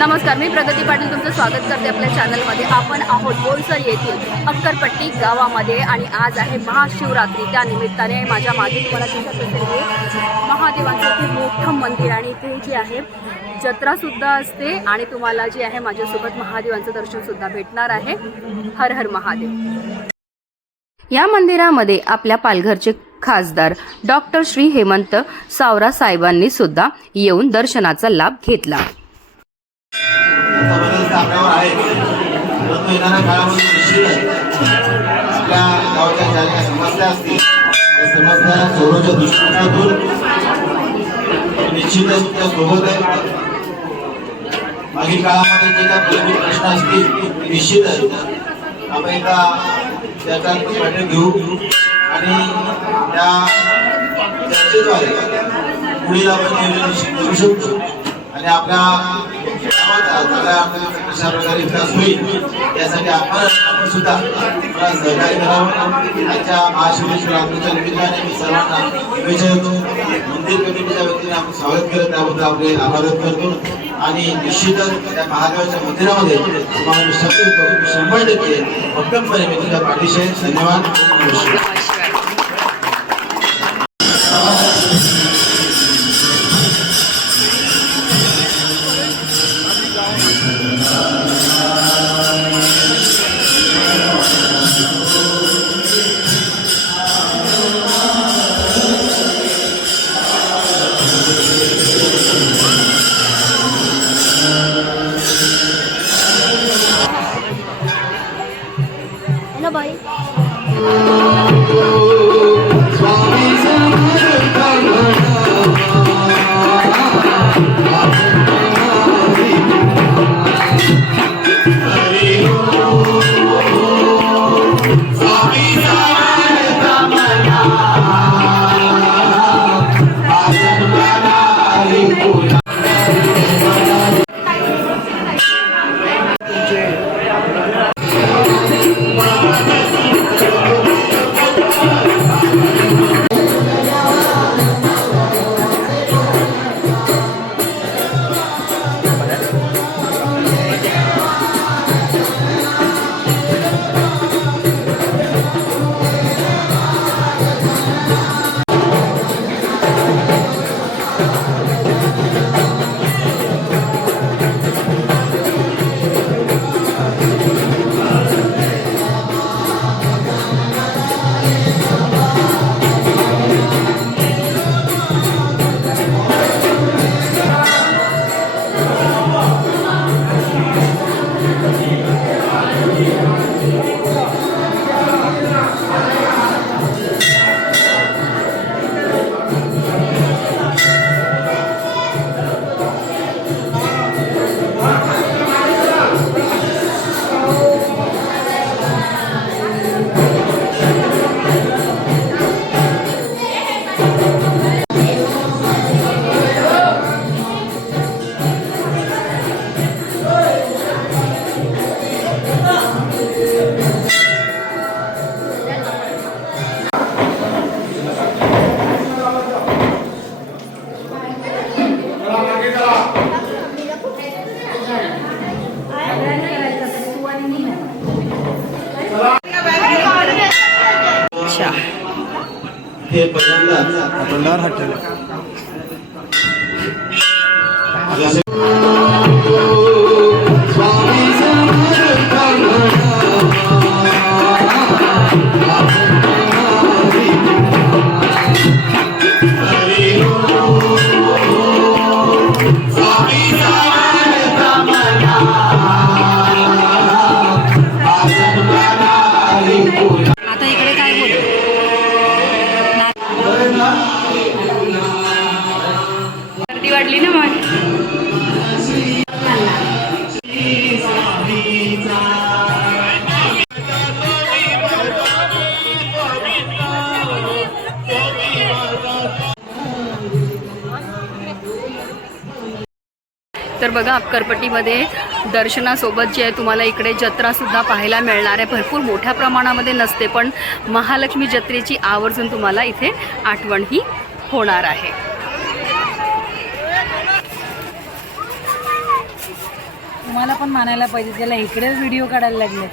नमस्कार, मी प्रगती पाटील तुमचं स्वागत करते आपल्या चॅनलमध्ये। आपण आहोत बोरसर येथील अक्करपट्टी गावामध्ये आणि आज आहे महाशिवरात्री। त्या निमित्ताने माझ्या मागे तुम्हाला दिसत असेल हे महादेवांचं खूप मोठं मंदिर आणि इथे जे आहे जत्रा सुद्धा असते आणि तुम्हाला जे आहे माझ्यासोबत महादेवांचं दर्शन सुद्धा भेटणार आहे। हर हर महादेव। या मंदिरामध्ये आपल्या पालघरचे खासदार डॉक्टर श्री हेमंत सावरा साहेबांनी सुद्धा येऊन दर्शनाचा लाभ घेतला। आपल्यावर आहे परंतु येणाऱ्या काळामध्ये निश्चितच आपल्या गावच्या ज्या काही समस्या असतील त्या समस्या सोडवण्याच्या दृष्टिकोनातून निश्चितच त्या सोबत आहे। मागील काळामध्ये जे काही प्रलंबित प्रश्न असतील निश्चितच आपण एका त्याचा बैठक घेऊ आणि त्या चर्चेद्वारे पुढील आपण नियोजन निश्चित करू शकतो आणि आपल्या कशा प्रकारे विकास होईल यासाठी आपण सुद्धा मला सहकार्य करावं। आजच्या महाशिवरात्रीच्या निमित्ताने मी सर्वांना शुभेच्छा देतो। मंदिर कमिटीच्या वतीने आपण स्वागत केलं त्याबद्दल आपले आभार व्यक्त करतो आणि निश्चितच त्या महादेवाच्या मंदिरामध्ये तुम्हाला मी शब्द देतो 100% भक्कमपणे मी तुझ्या पाठीशी आहे। धन्यवाद। बाई हे पहिल्यांदाच भंडार हॉटेल वाढली ना मग तर बघा अक्करपट्टीमध्ये दर्शनासोबत जे आहे तुम्हाला इकडे जत्रा सुद्धा पाहायला मिळणार आहे। भरपूर मोठ्या प्रमाणामध्ये नसते पण महालक्ष्मी जत्रेची आवर्जून तुम्हाला इथे आठवण ही होणार आहे। तुम्हाला पण मानायला पाहिजे, त्याला इकडेच व्हिडिओ काढायला लागले.